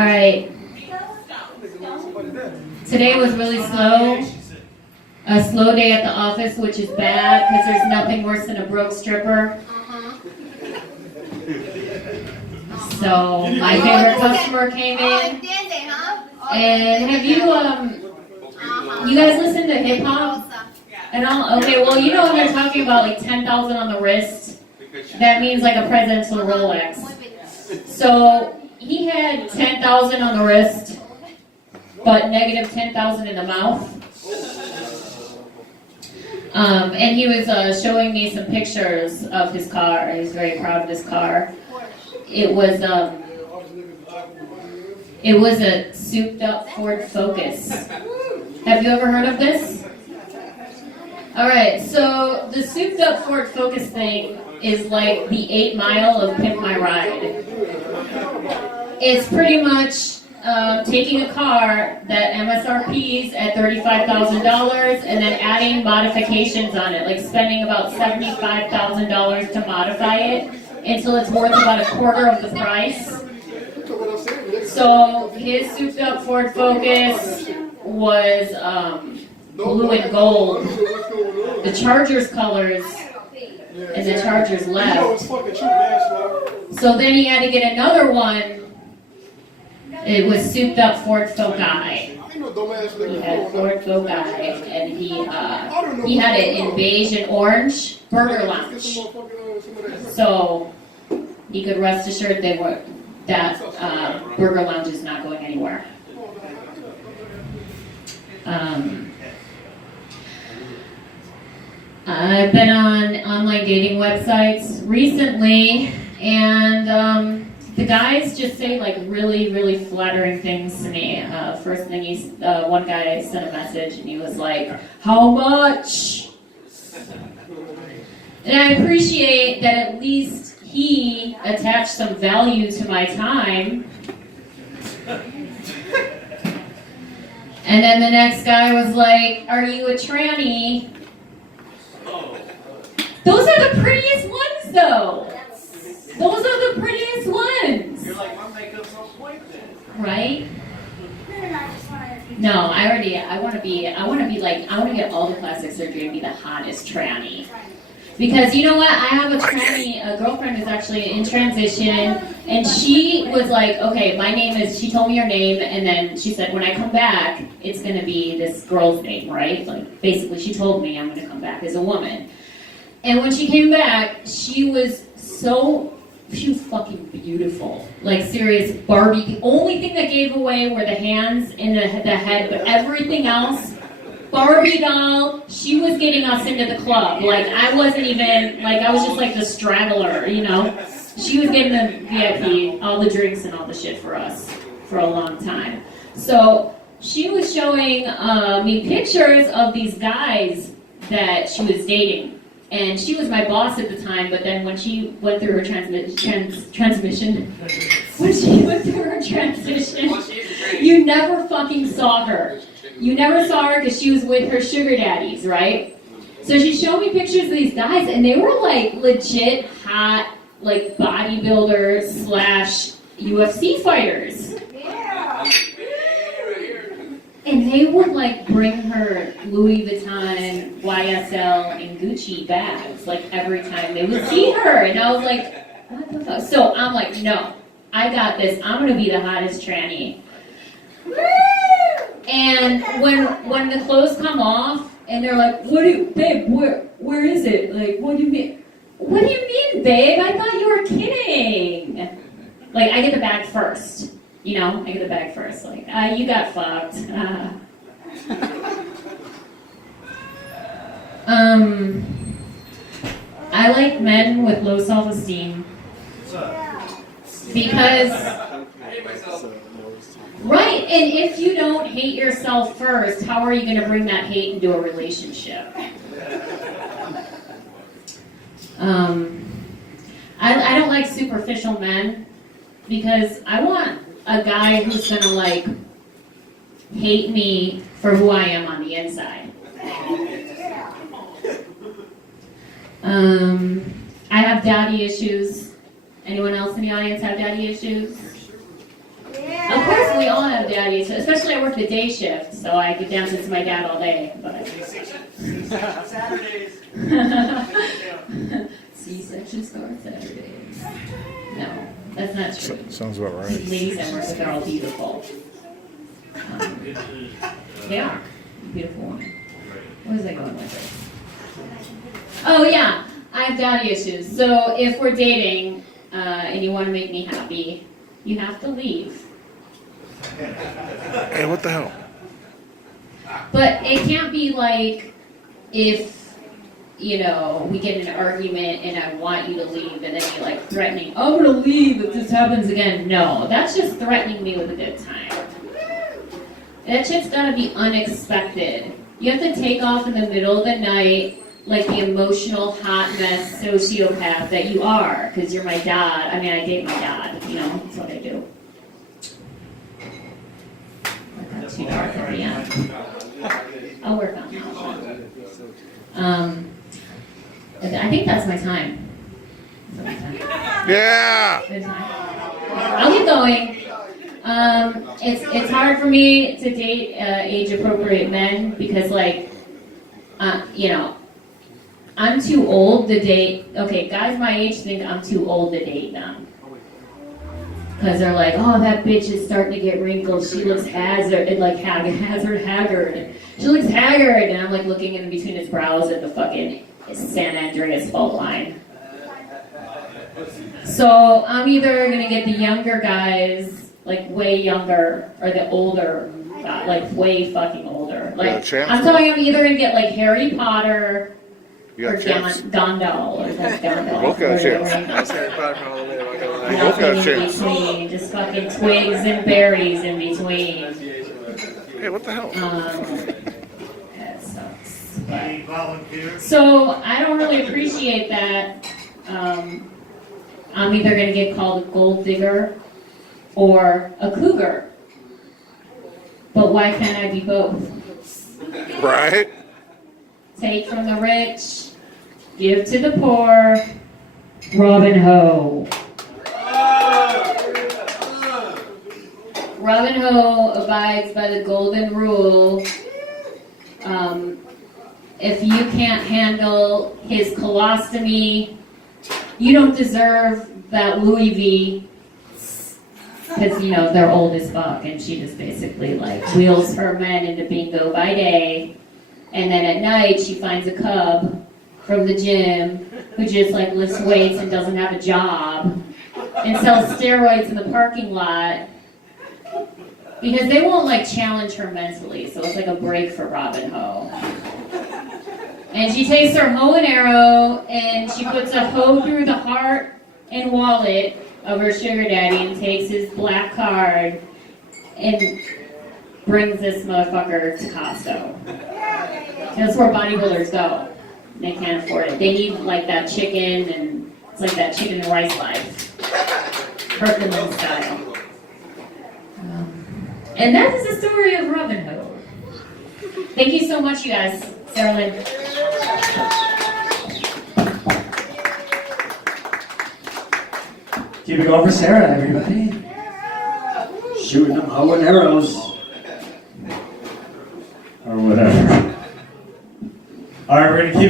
Alright. Today was really slow. A slow day at the office, which is bad because there's nothing worse than a broke stripper. So my favorite customer came in. And have you guys listen to hip hop and all? Okay, well you know when they're talking about like 10,000 on the wrist, that means like a presidential Rolex. So he had 10,000 on the wrist, but negative 10,000 in the mouth. And he was showing me some pictures of his car. He was very proud of his car. It was a souped-up Ford Focus. Have you ever heard of this? All right, so the souped-up Ford Focus thing is like the 8 Mile of Pimp My Ride. It's pretty much taking a car that MSRP's at $35,000 and then adding modifications on it, like spending about $75,000 to modify it until it's worth about a quarter of the price. So his souped up Ford Focus was blue and gold. The Chargers colors, and the Chargers left. So then he had to get another one. It was souped up Ford Foci. He had Ford Foci, and he had an Invasion Orange Burger Lounge. So you could rest assured that Burger Lounge is not going anywhere. I've been on online dating websites recently, and the guys just say like really, really flattering things to me. First thing one guy sent a message and he was like, "How much?" And I appreciate that at least he attached some value to my time. And then the next guy was like, "Are you a tranny?" Those are the prettiest ones though. Those are the prettiest ones. You're like, my makeup's on point then. Right? No, I want to get all the plastic surgery and be the hottest tranny. Because you know what? I have a girlfriend who's actually in transition, and she was like, okay, she told me her name, and then she said, when I come back, it's going to be this girl's name, right? Like, basically, she told me I'm going to come back as a woman. And when she came back, she was fucking beautiful. Like, serious Barbie. The only thing that gave away were the hands and the head, but everything else, Barbie doll, she was getting us into the club. Like, I wasn't even, like, I was just like the straggler, you know? She was getting the VIP, all the drinks and all the shit for us for a long time. So, she was showing me pictures of these guys that she was dating. And she was my boss at the time, but then when she went through her transmission, you never fucking saw her. You never saw her because she was with her sugar daddies, right? So she showed me pictures of these guys, and they were like legit hot, like bodybuilder / UFC fighters. Yeah. And they would like bring her Louis Vuitton, YSL, and Gucci bags like every time they would see her. And I was like, what the fuck? So I'm like, no, I got this. I'm gonna be the hottest tranny. And when the clothes come off and they're like, babe, where is it? Like, what do you mean? What do you mean, babe? I thought you were kidding. Like, I get the bag first. You know, I get the bag first. Like, you got fucked. I like men with low self-esteem. Because, right, and if you don't hate yourself first, how are you going to bring that hate into a relationship? I don't like superficial men because I want a guy who's going to, like, hate me for who I am on the inside. I have daddy issues. Anyone else in the audience have daddy issues? Yeah. Of course daddy issues, especially I work the day shift, so I get down to my dad all day. But Saturdays. C-section start Saturdays. No, that's not true. Sounds about right. Ladies I work with are all beautiful. They are beautiful women. Where was I going with this? Oh yeah, I have daddy issues. So if we're dating and you want to make me happy, you have to leave. Hey, what the hell? But it can't be like if, you know, we get in an argument and I want you to leave and then you're like threatening, I'm going to leave if this happens again. No, that's just threatening me with a good time. That shit's got to be unexpected. You have to take off in the middle of the night like the emotional hot mess sociopath that you are, because you're my dad. I mean, I date my dad, you know, that's what I do. I got too dark at the end. I'll work on that. I think that's my time. Yeah! Good time. I'll keep going. It's hard for me to date age-appropriate men because, like, you know, I'm too old to date. Okay, guys my age think I'm too old to date them. Because they're like, oh, that bitch is starting to get wrinkled. She looks haggard. She looks haggard. And I'm like looking in between his brows at the fucking San Andreas fault line. So I'm either going to get the younger guys, like way younger, or the older, like way fucking older. Like, I'm telling you, I'm either going to get like Harry Potter or Gondal. Or like Gondal. Both got a chance. Both got a chance. Between, just fucking twigs and berries in between. Hey, what the hell? That sucks. But, so I don't really appreciate that. I'm either going to get called a gold digger or a cougar. But why can't I be both? Right? Take from the rich, give to the poor, Robin Ho. Robin Ho abides by the golden rule. If you can't handle his colostomy, you don't deserve that Louis V. Because, you know, they're old as fuck, and she just basically, like, wheels her men into bingo by day. And then at night, she finds a cub from the gym who just, like, lifts weights and doesn't have a job and sells steroids in the parking lot because they won't, like, challenge her mentally. So it's like a break for Robin Ho. And she takes her hoe and arrow and she puts a hoe through the heart and wallet of her sugar daddy and takes his black card and brings this motherfucker to Costco. That's where bodybuilders go. They can't afford it. They need like that chicken, and it's like that chicken and rice life. Hercules style. And that is the story of Robin Hood. Thank you so much, you guys. Sarah Lynn. Keep it going for Sarah, everybody. Shooting them bow and arrows. Or whatever. All right, we're going to keep